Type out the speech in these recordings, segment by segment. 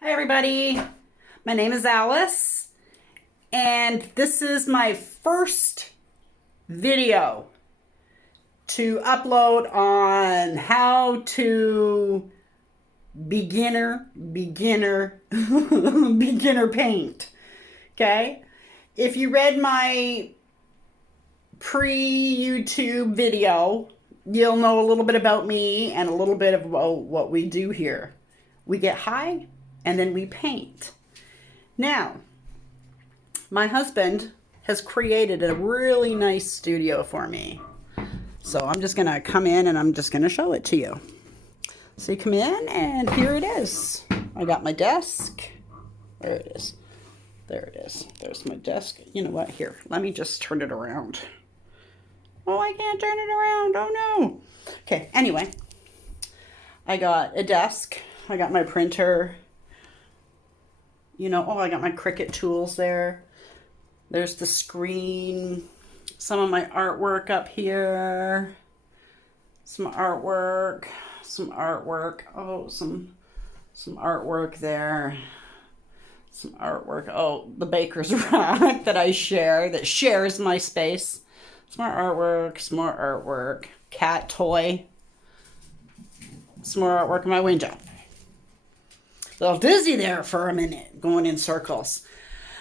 Hi everybody, my name is Alice and this is my first video to upload on how to beginner paint. Okay, if you read my pre-YouTube video, you'll know a little bit about me and a little bit of what we do here. We get high and then we paint. Now, my husband has created a really nice studio for me. So I'm just gonna come in and I'm just gonna show it to you. So you come in and here it is. I got my desk. There it is. There it is. There's my desk. You know what? Here, let me just turn it around. Oh, I can't turn it around. Oh no. Okay, anyway. I got a desk. I got my printer. I got my Cricut tools there. There's the screen. Some of my artwork up here. Some artwork. Oh, some artwork there. Some artwork. Oh, the baker's rack that shares my space. Some more artwork. Cat toy. Some more artwork in my window. A little dizzy there for a minute, going in circles.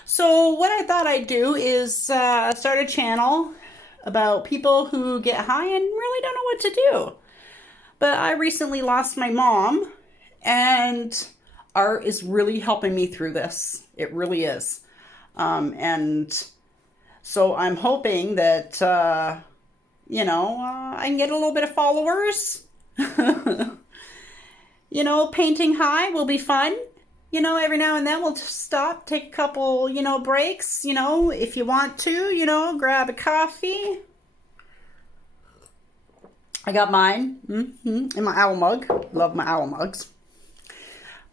So what I thought I'd do is start a channel about people who get high and really don't know what to do. But I recently lost my mom, and art is really helping me through this. It really is. And so I'm hoping that, I can get a little bit of followers. Painting high will be fun. Every now and then we'll stop, take a couple, breaks, if you want to, grab a coffee. I got mine in my owl mug. Love my owl mugs.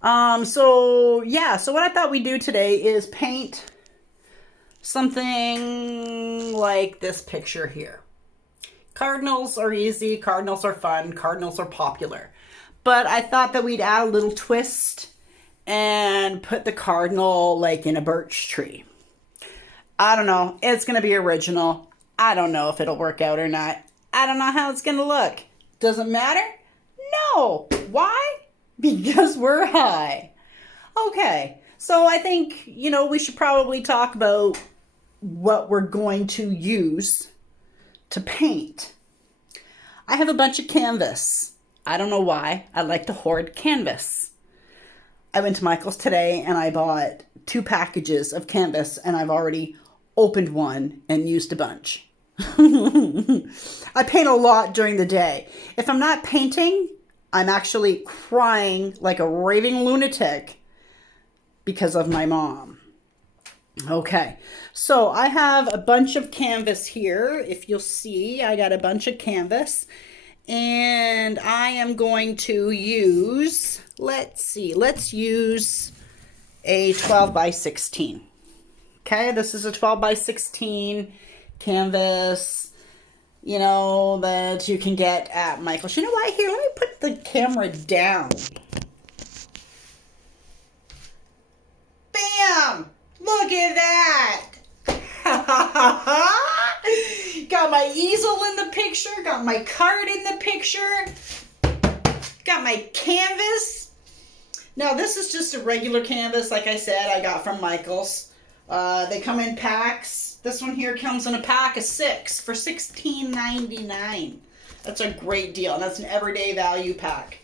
So what I thought we'd do today is paint something like this picture here. Cardinals are easy. Cardinals are fun. Cardinals are popular. But I thought that we'd add a little twist and put the cardinal like in a birch tree. I don't know. It's going to be original. I don't know if it'll work out or not. I don't know how it's going to look. Doesn't matter? No. Why? Because we're high. Okay. So I think, we should probably talk about what we're going to use to paint. I have a bunch of canvas. I don't know why. I like to hoard canvas. I went to Michael's today and I bought 2 packages of canvas and I've already opened one and used a bunch. I paint a lot during the day. If I'm not painting, I'm actually crying like a raving lunatic because of my mom. Okay, so I have a bunch of canvas here. If you'll see, I got a bunch of canvas. And I am going to use, let's use a 12 by 16. Okay, this is a 12 by 16 canvas, that you can get at Michael's. You know what? Here, let me put the camera down. Bam! Look at that! Got my easel in the picture, got my card in the picture, got my canvas. Now this is just a regular canvas, like I said, I got from Michael's. They come in packs. This one here comes in a pack of 6 for $16.99. That's a great deal, and that's an everyday value pack.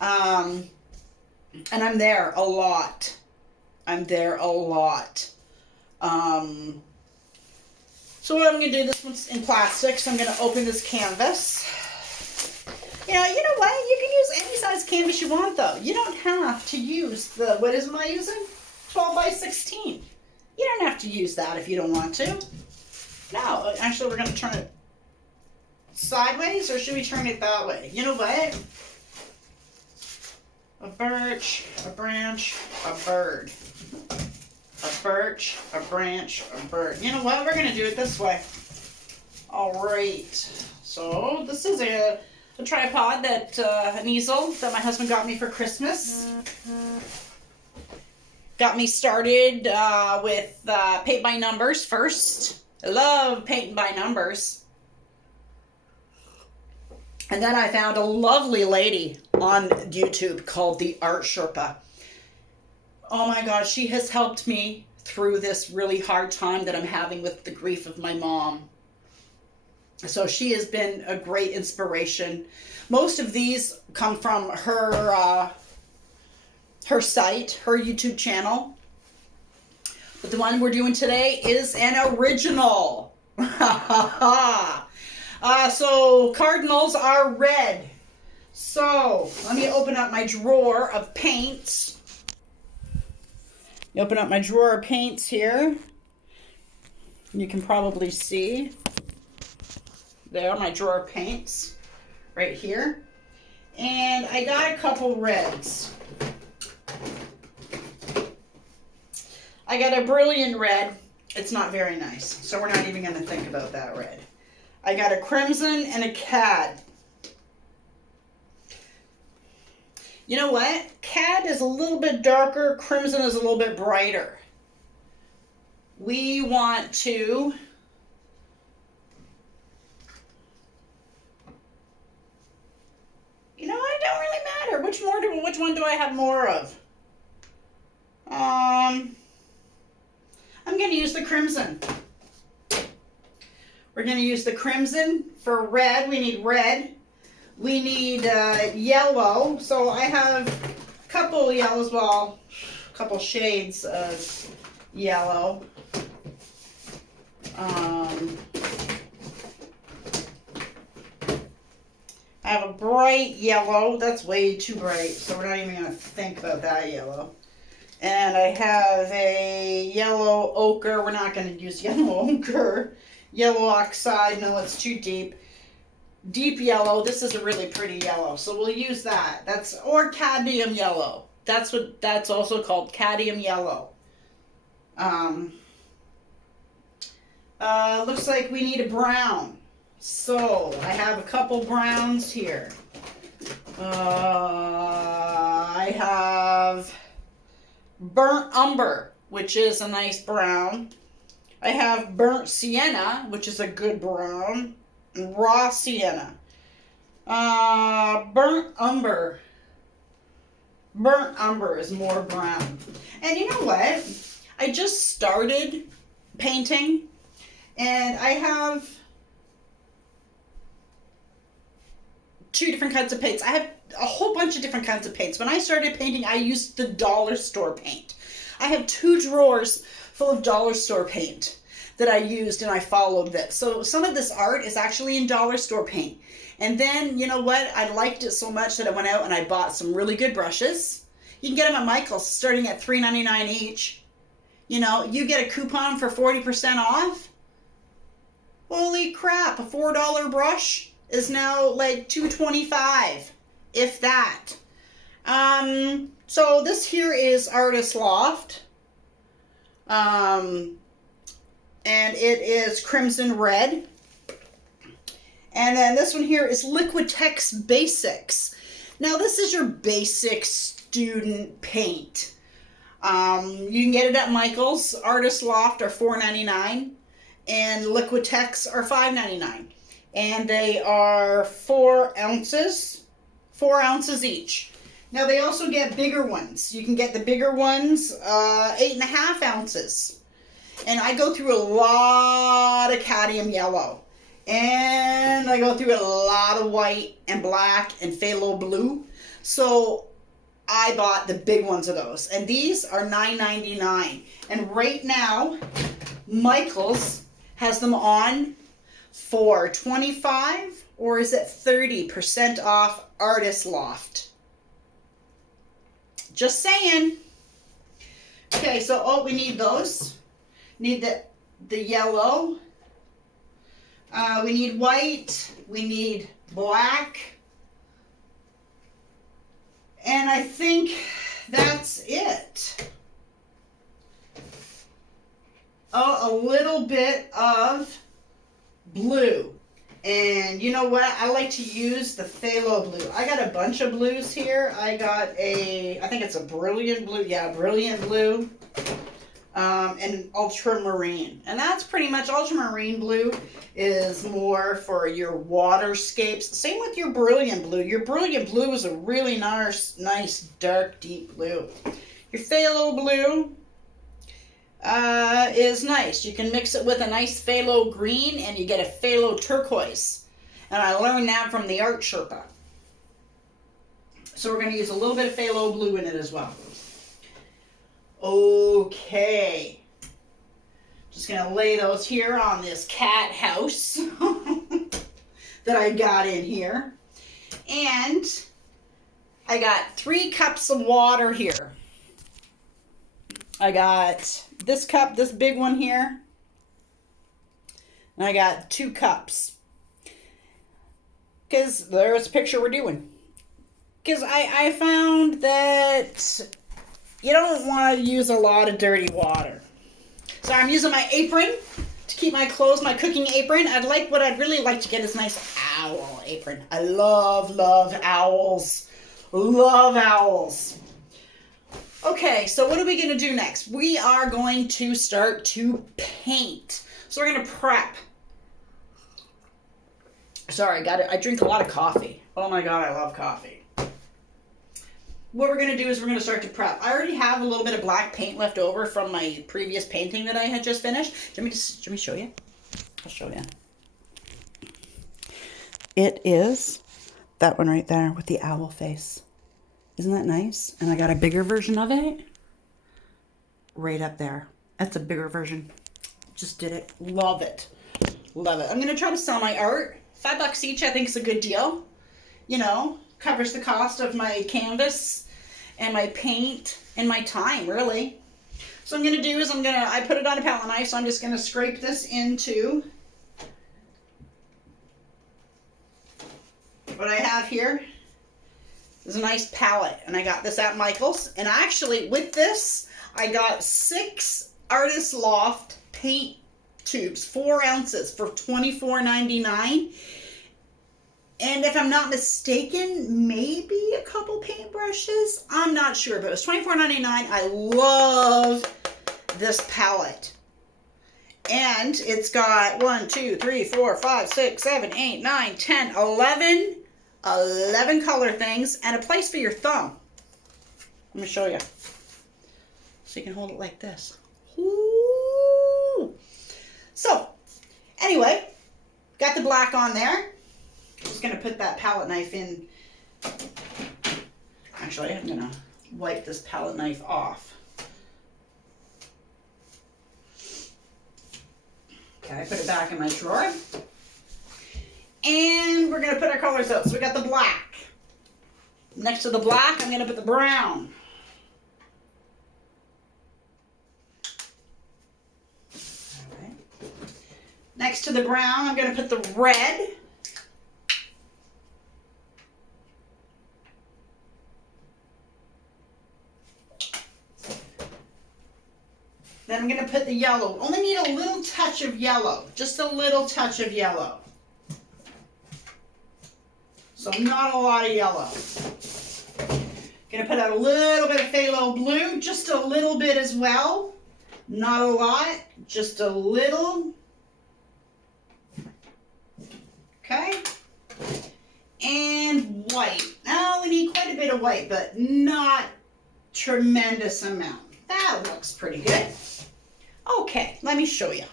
And I'm there a lot. So what I'm going to do, this one's in plastic, so I'm going to open this canvas. You know what? You can use any size canvas you want, though. You don't have to use what am I using? 12 by 16. You don't have to use that if you don't want to. No, actually, we're going to turn it sideways, or should we turn it that way? You know what? A birch, a branch, a bird. A birch, a branch, a bird. You know what? We're going to do it this way. All right. So this is a tripod an easel that my husband got me for Christmas. Got me started with paint by numbers first. I love painting by numbers. And then I found a lovely lady on YouTube called the Art Sherpa. Oh my gosh, she has helped me through this really hard time that I'm having with the grief of my mom. So she has been a great inspiration. Most of these come from her her site, her YouTube channel. But the one we're doing today is an original. So Cardinals are red. So let me open up my drawer of paints. Open up my drawer of paints here. You can probably see. There, my drawer of paints. Right here. And I got a couple reds. I got a brilliant red. It's not very nice, so we're not even going to think about that red. I got a crimson and a cad. You know what? Cad is a little bit darker. Crimson is a little bit brighter. We want to... You know what? It don't really matter. Which one do I have more of? I'm going to use the crimson. We're going to use the crimson for red. We need red. We need yellow. So I have a couple yellows, well, a couple shades of yellow. I have a bright yellow. That's way too bright, so we're not even going to think about that yellow. And I have a yellow ochre. We're not going to use yellow ochre. Yellow oxide. No, it's too deep. Deep yellow. This is a really pretty yellow, so we'll use that. Or cadmium yellow. That's also called, cadmium yellow. Looks like we need a brown. So I have a couple browns here. I have burnt umber, which is a nice brown. I have burnt sienna, which is a good brown. And raw sienna. Burnt umber. Burnt umber is more brown. And you know what? I just started painting, and I have two different kinds of paints. I have a whole bunch of different kinds of paints. When I started painting, I used the dollar store paint. I have 2 drawers full of dollar store paint that I used, and I followed this. So some of this art is actually in dollar store paint. And then, you know what? I liked it so much that I went out and I bought some really good brushes. You can get them at Michael's starting at $3.99 each. You know, you get a coupon for 40% off. Holy crap, a $4 brush is now like $2.25, if that. So this here is Artist Loft. And it is crimson red. And then this one here is Liquitex Basics. Now this is your basic student paint. You can get it at Michael's. Artist Loft are $4.99 and Liquitex are $5.99. And they are 4 ounces each. Now they also get bigger ones. You can get the bigger ones, 8.5 ounces. And I go through a lot of cadmium yellow. And I go through a lot of white and black and phthalo blue. So I bought the big ones of those. And these are $9.99. And right now, Michael's has them on for 25 or is it 30% off Artist Loft. Just saying. Okay, so we need those. Need the yellow. We need white. We need black. And I think that's it. Oh, a little bit of blue. And you know what? I like to use the phthalo blue. I got a bunch of blues here. I got I think it's a brilliant blue. Yeah, brilliant blue. And ultramarine. And that's pretty much, ultramarine blue is more for your waterscapes. Same with your brilliant blue. Your brilliant blue is a really nice dark, deep blue. Your phthalo blue is nice. You can mix it with a nice phthalo green and you get a phthalo turquoise. And I learned that from the Art Sherpa. So we're going to use a little bit of phthalo blue in it as well. Okay. Just going to lay those here on this cat house that I got in here. And I got 3 cups of water here. I got this cup, this big one here, and I got 2 cups. Because there's a picture we're doing. Because I found that you don't want to use a lot of dirty water. So I'm using my apron to keep my clothes, my cooking apron. What I'd really like to get is a nice owl apron. I love owls. Love owls. Okay, so what are we going to do next? We are going to start to paint. So we're going to prep. Sorry, I drink a lot of coffee. Oh my God, I love coffee. What we're going to do is we're going to start to prep. I already have a little bit of black paint left over from my previous painting that I had just finished. Let me show you. I'll show you. It is that one right there with the owl face. Isn't that nice? And I got a bigger version of it right up there. That's a bigger version. Just did it. Love it. Love it. I'm going to try to sell my art. $5 each, I think, is a good deal. You know, covers the cost of my canvas and my paint and my time, really. So what I'm going to do is I put it on a palette knife, so I'm just going to scrape this into what I have here. This is a nice palette, and I got this at Michael's. And actually, with this, I got 6 Artist Loft paint tubes, 4 ounces for $24.99. And if I'm not mistaken, maybe a couple paintbrushes. I'm not sure, but it was $24.99. I love this palette. And it's got 1, 2, 3, 4, 5, 6, 7, 8, 9, 10, 11 color things and a place for your thumb. Let me show you. So you can hold it like this. Ooh. So, anyway, got the black on there. Just going to put that palette knife in. Actually, I'm going to wipe this palette knife off. Okay, put it back in my drawer. And we're going to put our colors out. So we got the black. Next to the black, I'm going to put the brown. All right. Next to the brown, I'm going to put the red. Then I'm going to put the yellow. Only need a little touch of yellow. Just a little touch of yellow. So not a lot of yellow. Gonna put out a little bit of phthalo blue, just a little bit as well. Not a lot, just a little. Okay. And white. Now we need quite a bit of white, but not tremendous amount. That looks pretty good. Okay, let me show you.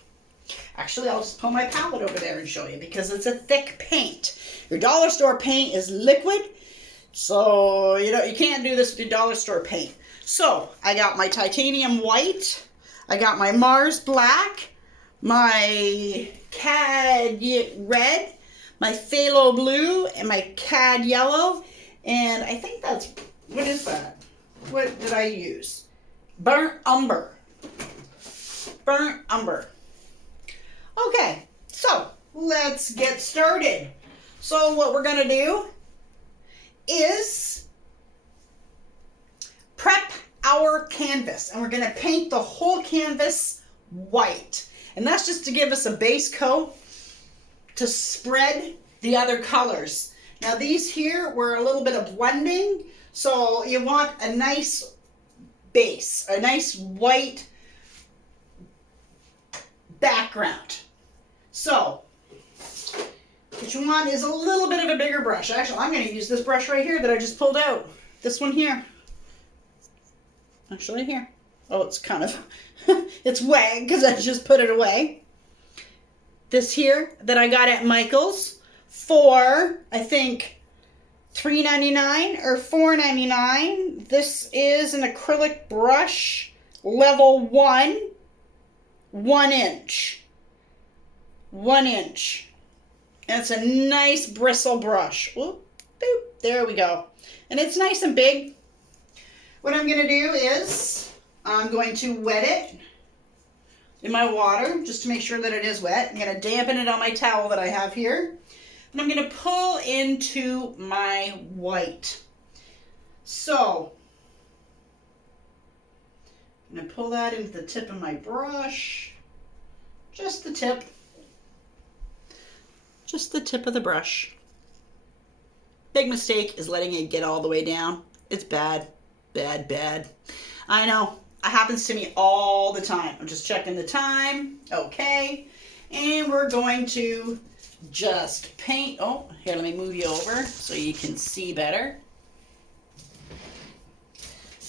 Actually, I'll just pull my palette over there and show you because it's a thick paint. Your dollar store paint is liquid, so you can't do this with your dollar store paint. So I got my titanium white, I got my Mars black, my Cad red, my Phalo blue, and my Cad yellow, and I think that's, what is that? What did I use? Burnt umber. Burnt umber. Okay, so let's get started. So what we're going to do is prep our canvas, and we're going to paint the whole canvas white. And that's just to give us a base coat to spread the other colors. Now these here were a little bit of blending, so you want a nice base, a nice white background. So what you want is a little bit of a bigger brush. Actually, I'm going to use this brush right here that I just pulled out. This one here. Actually here. Oh, it's kind of, it's wet because I just put it away. This here that I got at Michael's for, I think, $3.99 or $4.99. This is an acrylic brush, level 1, 1 inch. 1 inch. And it's a nice bristle brush. Whoop, boop, there we go. And it's nice and big. What I'm going to do is I'm going to wet it in my water just to make sure that it is wet. I'm going to dampen it on my towel that I have here. And I'm going to pull into my white. So I'm going to pull that into the tip of my brush. Just the tip. Just the tip of the brush. Big mistake is letting it get all the way down. It's bad, bad, bad. I know. It happens to me all the time. I'm just checking the time. Okay. And we're going to just paint. Oh, here, let me move you over so you can see better.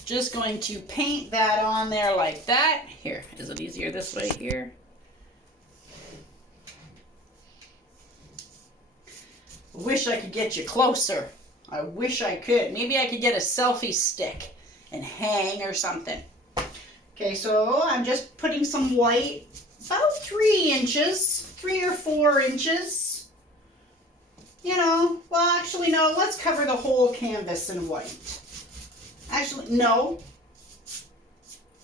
Just going to paint that on there like that. Here, is it easier this way here? Wish I could get you closer. I wish I could. Maybe I could get a selfie stick and hang or something. Okay, so I'm just putting some white, about 3 inches, 3 or 4 inches. You know, well, actually, no, let's cover the whole canvas in white. Actually, no.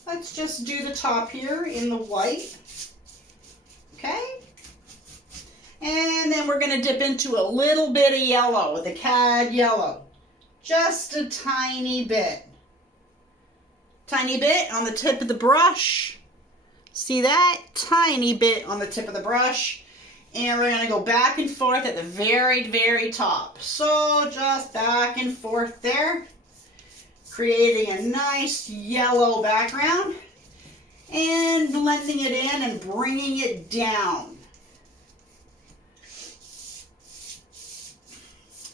Let's just do the top here in the white. Okay? And then we're going to dip into a little bit of yellow, the cad yellow. Just a tiny bit. Tiny bit on the tip of the brush. See that? Tiny bit on the tip of the brush. And we're going to go back and forth at the very, very top. So just back and forth there. Creating a nice yellow background. And blending it in and bringing it down.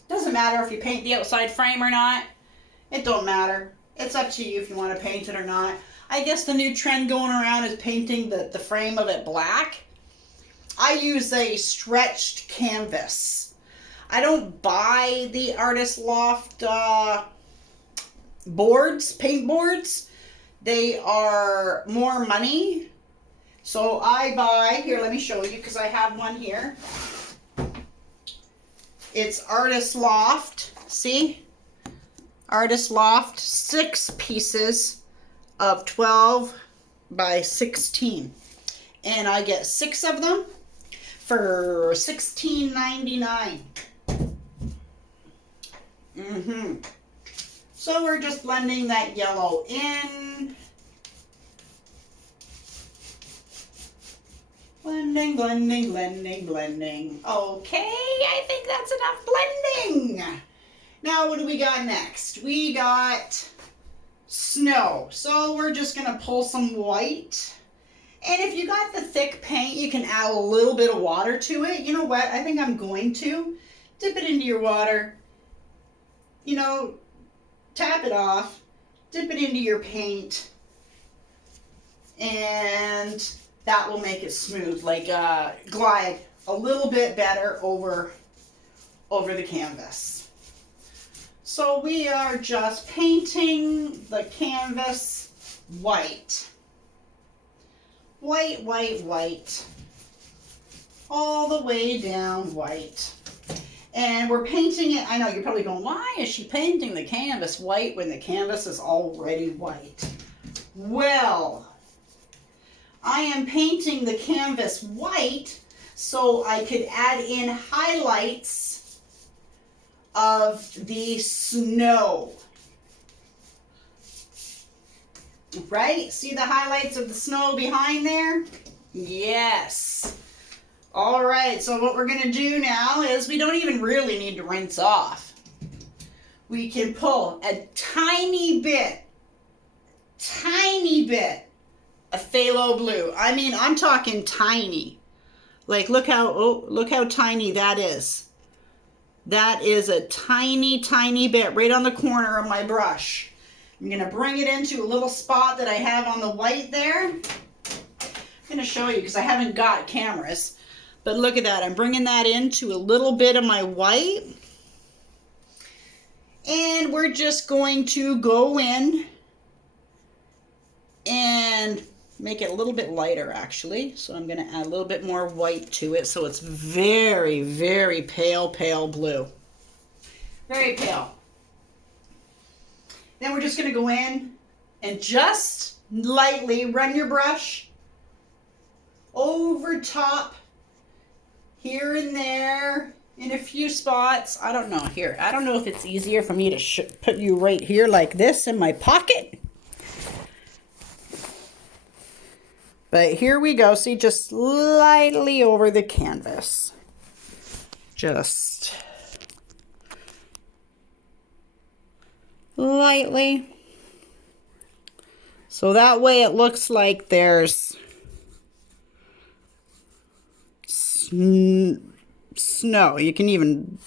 Doesn't matter if you paint the outside frame or not. It don't matter. It's up to you if you want to paint it or not. I guess the new trend going around is painting the frame of it black. I use a stretched canvas. I don't buy the Artist Loft boards, paint boards. They are more money. So I buy, here, let me show you because I have one here. It's Artist Loft, see? Artist Loft, 6 pieces of 12 by 16. And I get 6 of them for $16.99. So we're just blending that yellow in. Blending, blending, blending, blending. Okay, I think that's enough blending. Now what do we got next? We got snow. So we're just going to pull some white. And if you got the thick paint, you can add a little bit of water to it. You know what? I think I'm going to dip it into your water. You know, tap it off. Dip it into your paint. And that will make it smooth, like glide a little bit better over the canvas. So we are just painting the canvas white. White, white, white. All the way down white. And we're painting it, I know you're probably going, why is she painting the canvas white when the canvas is already white? Well, I am painting the canvas white so I could add in highlights of the snow. Right? See the highlights of the snow behind there? Yes. All right, so what we're gonna do now is we don't even really need to rinse off. We can pull a tiny bit of phthalo blue. I mean, I'm talking tiny. Like, look how tiny that is. That is a tiny, tiny bit right on the corner of my brush. I'm gonna bring it into a little spot that I have on the white there. I'm gonna show you because I haven't got cameras. But look at that, I'm bringing that into a little bit of my white. And we're just going to go in and make it a little bit lighter actually. So I'm gonna add a little bit more white to it so it's very, very pale, pale blue. Very pale. Then we're just gonna go in and just lightly run your brush over top, here and there, in a few spots. I don't know, here. I don't know if it's easier for me to put you right here like this in my pocket. But here we go. See, just slightly over the canvas. Just lightly. So that way it looks like there's snow. You can even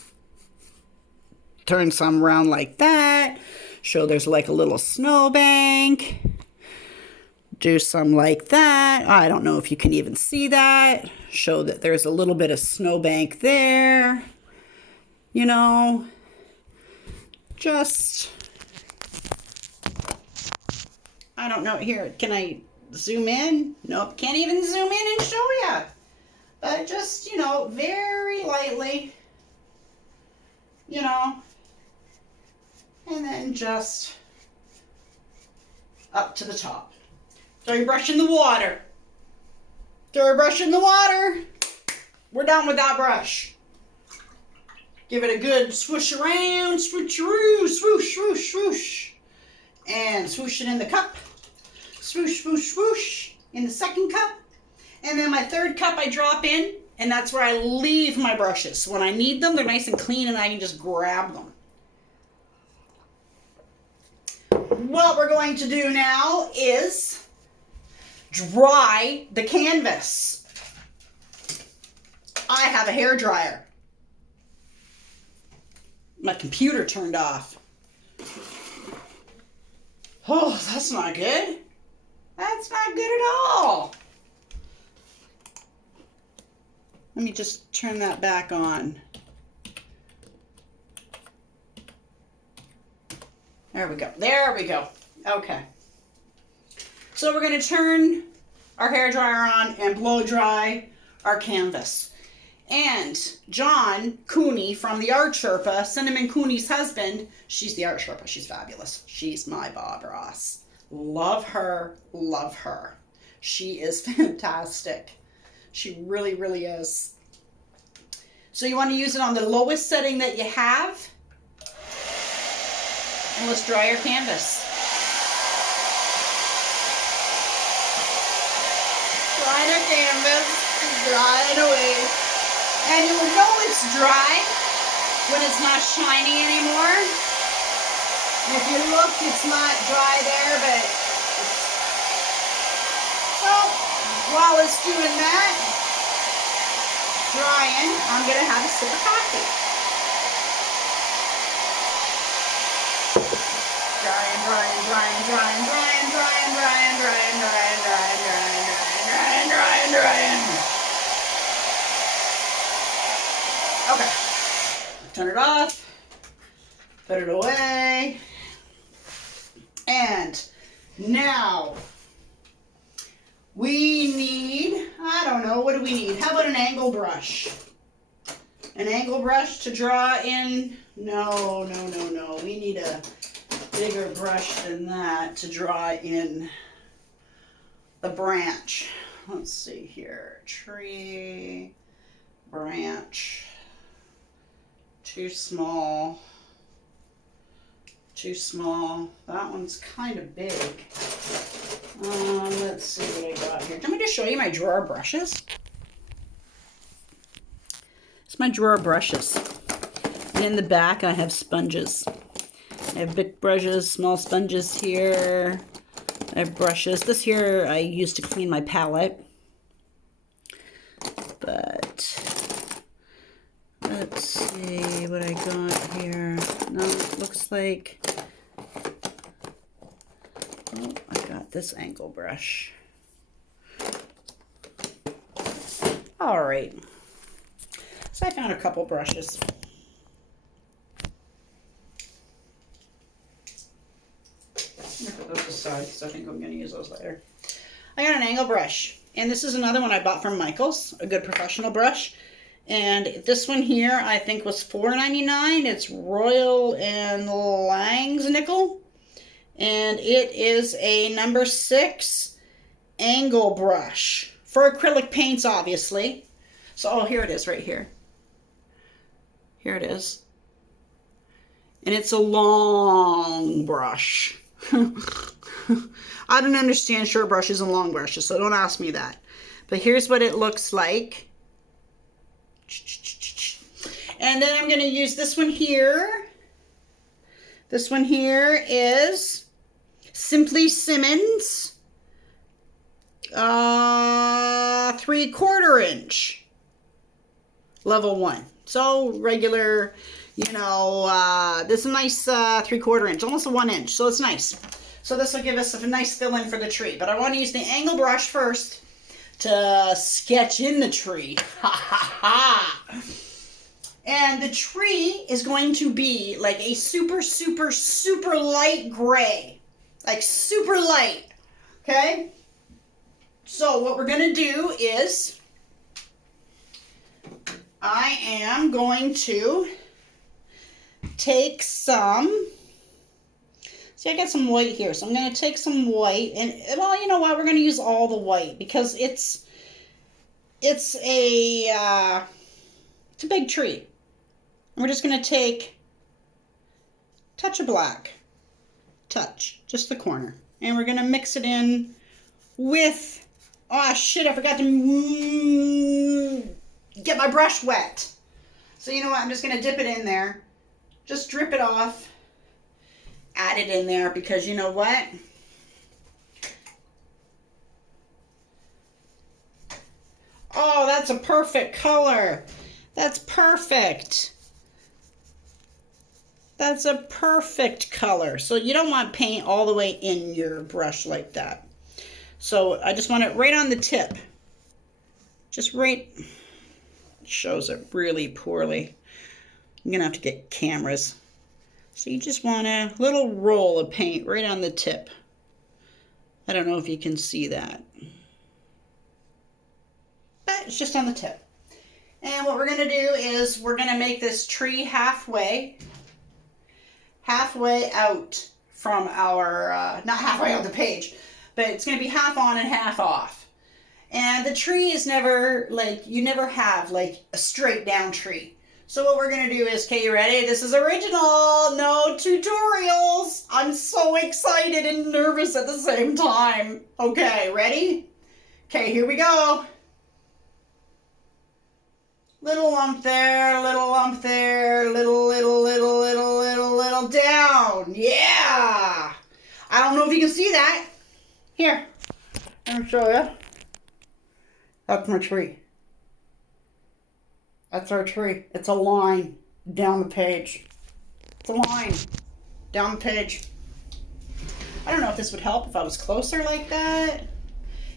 turn some around like that. Show there's like a little snowbank. Do some like that. I don't know if you can even see that. Show that there's a little bit of snowbank there. You know, just, I don't know. Here, can I zoom in? Nope, can't even zoom in and show you. But just, you know, very lightly, you know, and then just up to the top. Throw your brush in the water. Throw your brush in the water. We're done with that brush. Give it a good swoosh around, swoosh-a-roo, swoosh, swoosh, swoosh. And swoosh it in the cup. Swoosh, swoosh, swoosh in the second cup. And then my third cup I drop in, and that's where I leave my brushes. So when I need them, they're nice and clean and I can just grab them. What we're going to do now is dry the canvas. I have a hair dryer. My computer turned off. Oh, that's not good. That's not good at all. Let me just turn that back on. There we go. There we go. Okay. So we're going to turn our hairdryer on and blow dry our canvas. And John Cooney from the Art Sherpa, Cinnamon Cooney's husband, she's the Art Sherpa. She's fabulous. She's my Bob Ross. Love her. Love her. She is fantastic. She really, really is. So you want to use it on the lowest setting that you have. And let's dry our canvas. Dry our canvas, dry it away. And you'll know it's dry when it's not shiny anymore. And if you look, it's not dry there, but it's... So, while it's doing that, drying, I'm going to have a sip of coffee. Drying, drying, drying, drying, drying, drying, drying, drying, drying, drying, drying, drying, drying, drying. Okay. Turn it off. Put it away. And now we need, I don't know, what do we need? How about an angle brush? An angle brush to draw in? No, no, no, no. We need a bigger brush than that to draw in the branch. Let's see here. Tree, branch. Too small. Too small. That one's kind of big. Let's see what I got here. Do you want me to show you my drawer brushes? It's my drawer of brushes. And in the back, I have sponges. I have big brushes, small sponges here. I have brushes. This here I use to clean my palette. But let's see what I got here. No, it looks like, oh, I got this angle brush. All right. So I found a couple brushes. I'm gonna put those aside because I think I'm gonna use those later. I got an angle brush, and this is another one I bought from Michael's, a good professional brush. And this one here I think was $4.99. It's Royal and Lang's nickel, and it is a number 6 angle brush for acrylic paints, obviously. So, oh, here it is right here. Here it is. And it's a long brush. I don't understand short brushes and long brushes, so don't ask me that. But here's what it looks like. And then I'm going to use this one here. This one here is Simply Simmons 3/4 inch. Level 1. So regular, you know, this is a nice 3/4 inch, almost a 1 inch. So it's nice. So this will give us a nice fill in for the tree. But I want to use the angle brush first to sketch in the tree. Ha ha ha! And the tree is going to be like a super, super, super light gray. Like super light. Okay? So what we're going to do is I am going to take some, see, I got some white here, so I'm going to take some white, and, well, you know what, we're going to use all the white, because it's a big tree. And we're just going to take a touch of black, just the corner, and we're going to mix it in with, oh shit, I forgot to get my brush wet. So you know what, I'm just going to dip it in there. Just drip it off. Add it in there because you know what? Oh, that's a perfect color. That's perfect. That's a perfect color. So you don't want paint all the way in your brush like that. So I just want it right on the tip. Just right. Shows it really poorly. I'm gonna have to get cameras. So you just want a little roll of paint right on the tip. I don't know if you can see that, but it's just on the tip. And what we're gonna do is we're gonna make this tree halfway out from our, not halfway out the page, but it's gonna be half on and half off. And the tree is never, like, you never have, like, a straight down tree. So what we're going to do is, okay, you ready? This is original, no tutorials. I'm so excited and nervous at the same time. Okay, ready? Okay, here we go. Little lump there, little lump there, little down. Yeah! I don't know if you can see that. Here, let me show you. That's my tree. That's our tree. It's a line down the page. It's a line down the page. I don't know if this would help if I was closer like that,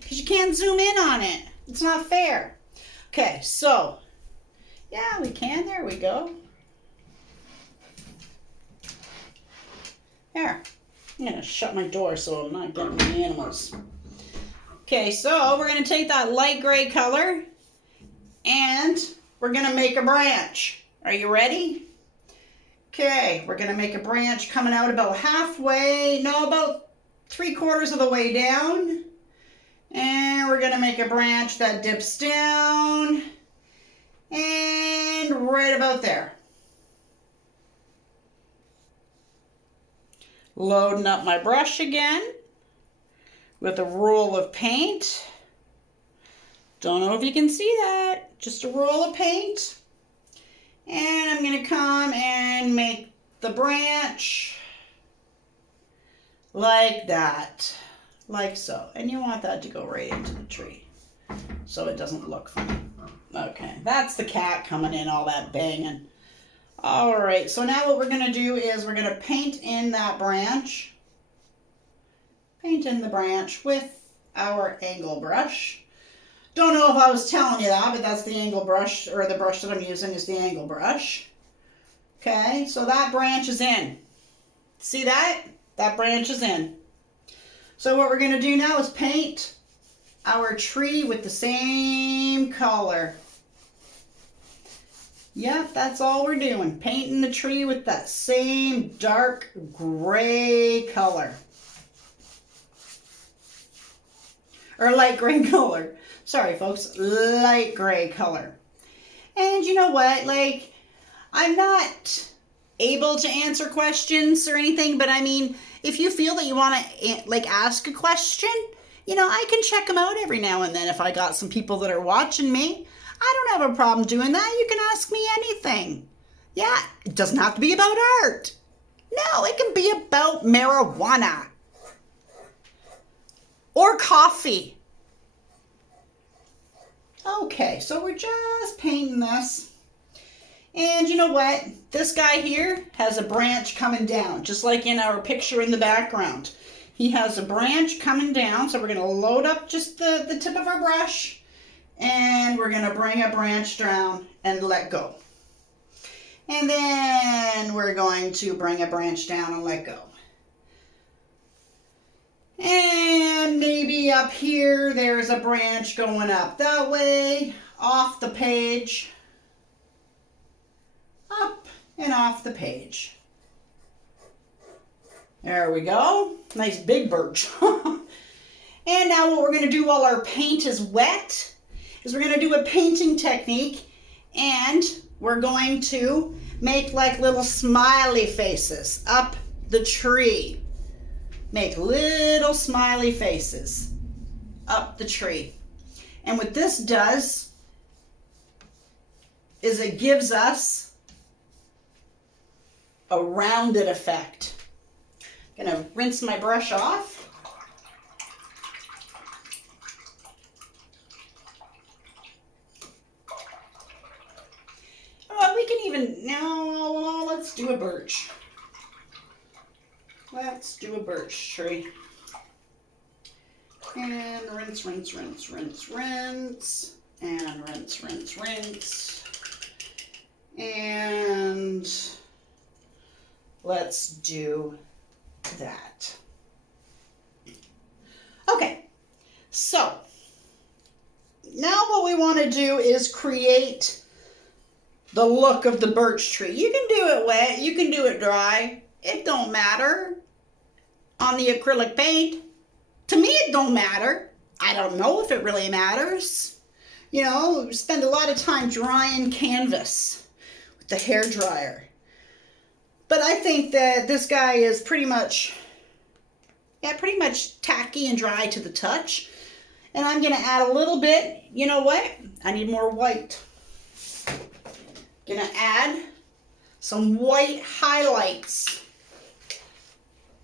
because you can't zoom in on it. It's not fair. Okay, so, yeah, we can. There we go. There. I'm going to shut my door so I'm not getting the animals. Okay, so we're going to take that light gray color and we're going to make a branch. Are you ready? Okay, we're going to make a branch coming out about halfway, no, about 3/4 of the way down. And we're going to make a branch that dips down and right about there. Loading up my brush again with a roll of paint. Don't know if you can see that. Just a roll of paint. And I'm going to come and make the branch like that, like so. And you want that to go right into the tree so it doesn't look funny. Okay, that's the cat coming in, all that banging. All right, so now what we're going to do is we're going to paint in that branch. Paint in the branch with our angle brush. Don't know if I was telling you that, but that's the angle brush, or the brush that I'm using is the angle brush. Okay, so that branch is in. See that? That branch is in. So what we're going to do now is paint our tree with the same color. Yep, that's all we're doing. Painting the tree with that same dark gray color. Or light gray color. Sorry, folks. Light gray color. And you know what? Like, I'm not able to answer questions or anything, but I mean, if you feel that you want to, like, ask a question, you know, I can check them out every now and then if I got some people that are watching me. I don't have a problem doing that. You can ask me anything. Yeah, it doesn't have to be about art. No, it can be about marijuana. Or coffee. Okay, so we're just painting this. And you know what? This guy here has a branch coming down, just like in our picture in the background. He has a branch coming down, so we're going to load up just the tip of our brush. And we're going to bring a branch down and let go. And then we're going to bring a branch down and let go. And maybe up here, there's a branch going up that way, off the page, up and off the page. There we go. Nice big birch. And now what we're going to do while our paint is wet is we're going to do a painting technique, and we're going to make like little smiley faces up the tree. Make little smiley faces up the tree. And what this does is it gives us a rounded effect. I'm going to rinse my brush off. We can even, now let's do a birch. Let's do a birch tree. And rinse, rinse, rinse, rinse, rinse. And rinse, rinse, rinse. And let's do that. Okay, so now what we want to do is create the look of the birch tree. You can do it wet, you can do it dry. It don't matter on the acrylic paint. To me, it don't matter. I don't know if it really matters. You know, spend a lot of time drying canvas with the hair dryer. But I think that this guy is pretty much tacky and dry to the touch. And I'm going to add a little bit. You know what? I need more white. Going to add some white highlights.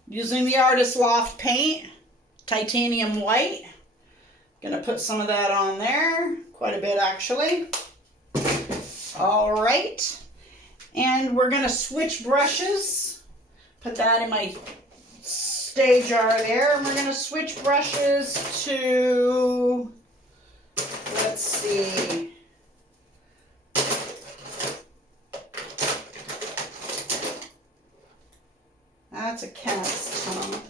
Using the Artist Loft paint, titanium white. Going to put some of that on there. Quite a bit, actually. All right. And we're going to switch brushes. Put that in my stay jar there. And we're going to switch brushes to, let's see. That's a cat's tongue.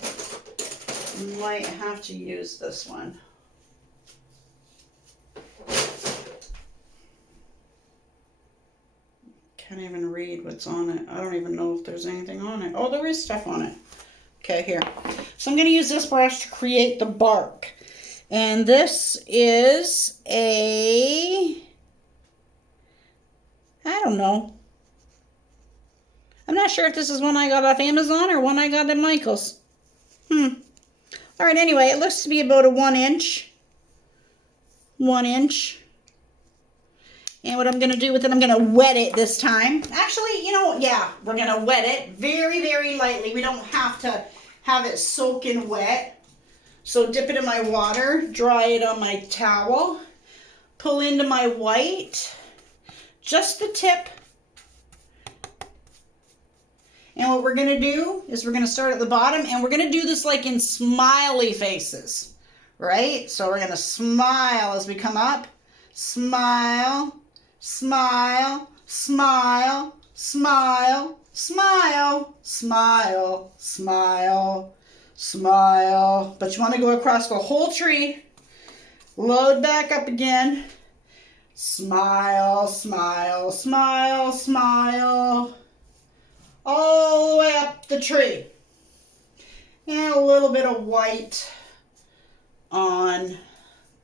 Might have to use this one. Can't even read what's on it. I don't even know if there's anything on it. Oh, there is stuff on it. Okay, here. So I'm going to use this brush to create the bark. And this is I don't know. I'm not sure if this is one I got off Amazon or one I got at Michael's. All right, anyway, it looks to be about a 1 inch. 1 inch. And what I'm going to do with it, I'm going to wet it this time. Actually, you know, yeah, we're going to wet it very, very lightly. We don't have to have it soaking wet. So dip it in my water, dry it on my towel, pull into my white, just the tip. And what we're going to do is we're going to start at the bottom, and we're going to do this like in smiley faces, right? So we're going to smile as we come up. Smile, smile, smile, smile, smile, smile, smile, smile. But you want to go across the whole tree. Load back up again. Smile, smile, smile, smile. All the way up the tree. And a little bit of white on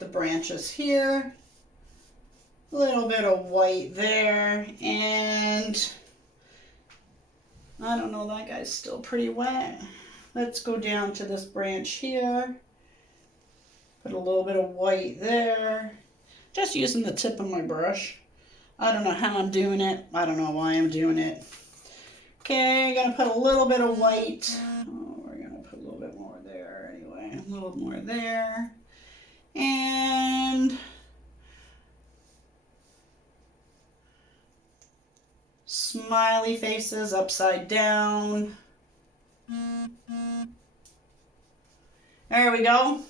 the branches here. A little bit of white there. And I don't know, that guy's still pretty wet. Let's go down to this branch here. Put a little bit of white there. Just using the tip of my brush. I don't know how I'm doing it. I don't know why I'm doing it. Okay, I'm going to put a little bit of white. Oh, we're going to put a little bit more there anyway. A little more there. And smiley faces upside down. There we go.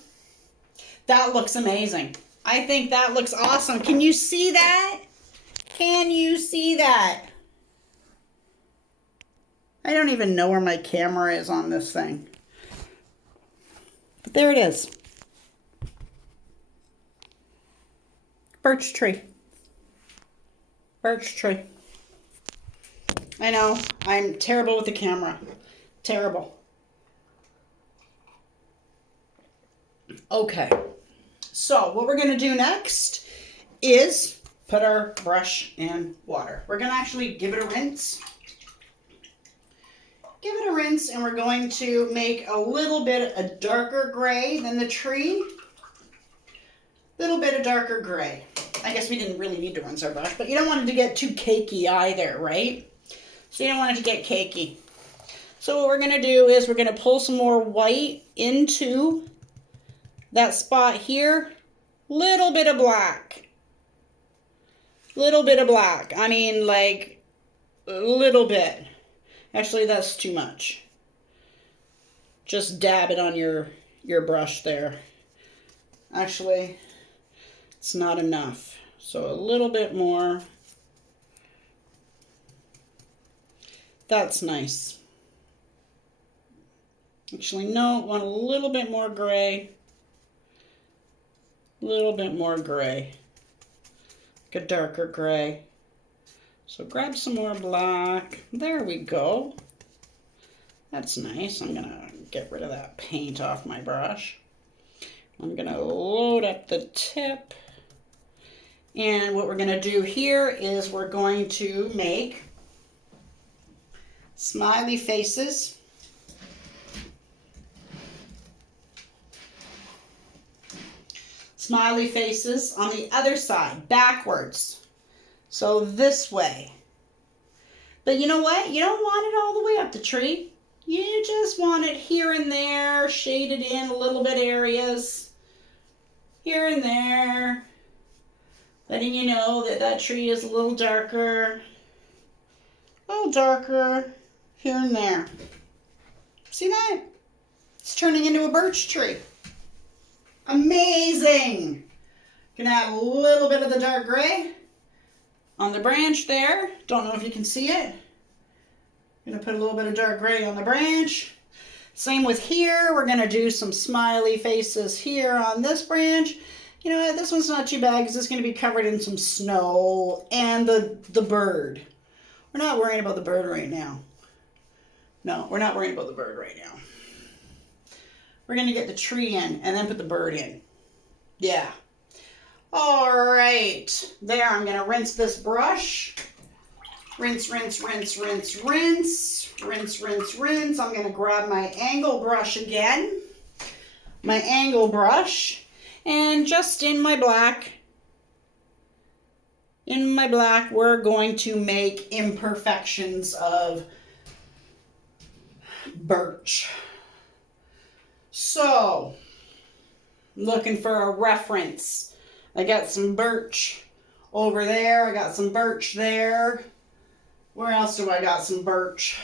That looks amazing. I think that looks awesome. Can you see that? Can you see that? I don't even know where my camera is on this thing. But there it is. Birch tree. Birch tree. I know, I'm terrible with the camera. Terrible. Okay. So what we're going to do next is put our brush in water. We're going to actually give it a rinse. Give it a rinse, and we're going to make a little bit a darker gray than the tree. Little bit of darker gray. I guess we didn't really need to rinse our brush, but you don't want it to get too cakey either, right? So you don't want it to get cakey. So what we're going to do is we're going to pull some more white into that spot here. Little bit of black. Little bit of black. I mean, like, a little bit. Actually, that's too much. Just dab it on your brush there. Actually, it's not enough. So a little bit more. That's nice. Actually, no, want a little bit more gray. A little bit more gray. Like a darker gray. So grab some more black. There we go. That's nice. I'm gonna get rid of that paint off my brush. I'm gonna load up the tip. And what we're gonna do here is we're going to make smiley faces. Smiley faces on the other side, backwards. So this way. But you know what? You don't want it all the way up the tree. You just want it here and there, shaded in a little bit areas. Here and there. Letting you know that that tree is a little darker. A little darker here and there. See that? It's turning into a birch tree. Amazing! Gonna add a little bit of the dark gray on the branch there. Don't know if you can see it. Gonna put a little bit of dark gray on the branch. Same with here. We're gonna do some smiley faces here on this branch. You know what? This one's not too bad because it's gonna be covered in some snow and the bird. We're not worrying about the bird right now. No, we're not worrying about the bird right now. We're gonna get the tree in and then put the bird in. Yeah. All right, there, I'm gonna rinse this brush. Rinse, rinse, rinse, rinse, rinse, rinse, rinse, rinse. I'm gonna grab my angle brush again. My angle brush, and just in my black, in my black, we're going to make imperfections of birch. So, looking for a reference. I got some birch over there. I got some birch there. Where else do I got some birch?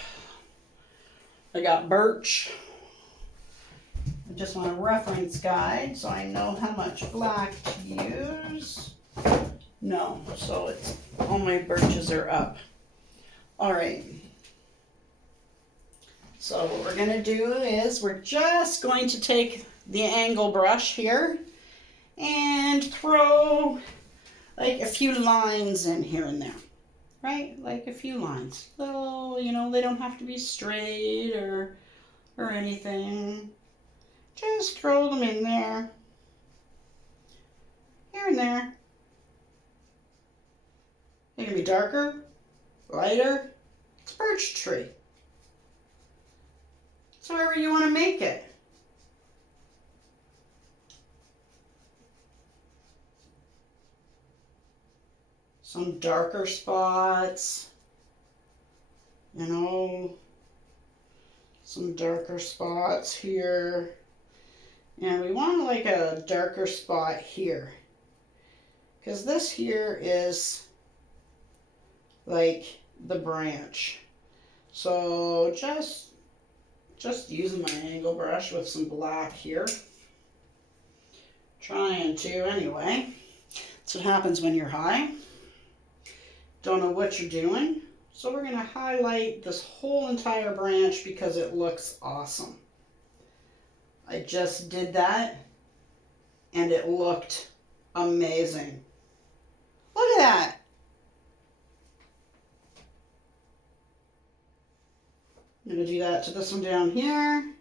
I got birch. I just want a reference guide so I know how much black to use. No, so it's all my birches are up. All right. So what we're gonna do is we're just going to take the angle brush here and throw like a few lines in here and there, right? Like a few lines. Little, you know, they don't have to be straight or anything. Just throw them in there, here and there. They can be darker, lighter. It's a birch tree. It's however you want to make it. Some darker spots, you know, some darker spots here. And we want like a darker spot here, because this here is like the branch. So just using my angle brush with some black here. Trying to anyway. That's what happens when you're high. Don't know what you're doing. So we're going to highlight this whole entire branch because it looks awesome. I just did that and it looked amazing. Look at that. I'm going to do that to this one down here.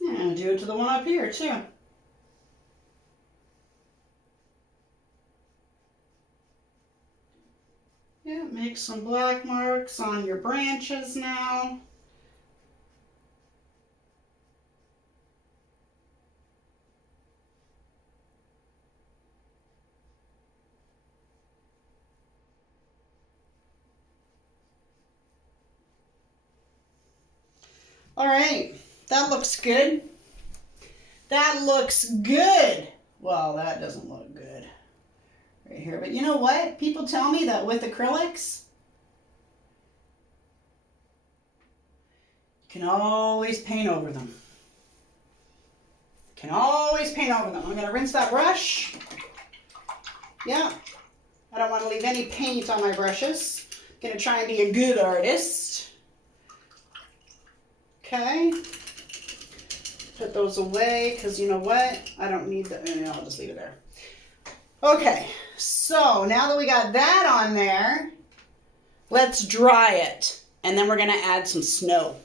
And do it to the one up here too. Yeah, make some black marks on your branches now. All right, that looks good. That looks good. Well, that doesn't look good right here. But you know what? People tell me that with acrylics, you can always paint over them. Can always paint over them. I'm going to rinse that brush. Yeah, I don't want to leave any paint on my brushes. I'm going to try and be a good artist. Okay. Put those away because you know what? I don't need that. I'll just leave it there. Okay, so now that we got that on there, let's dry it. And then we're going to add some snow.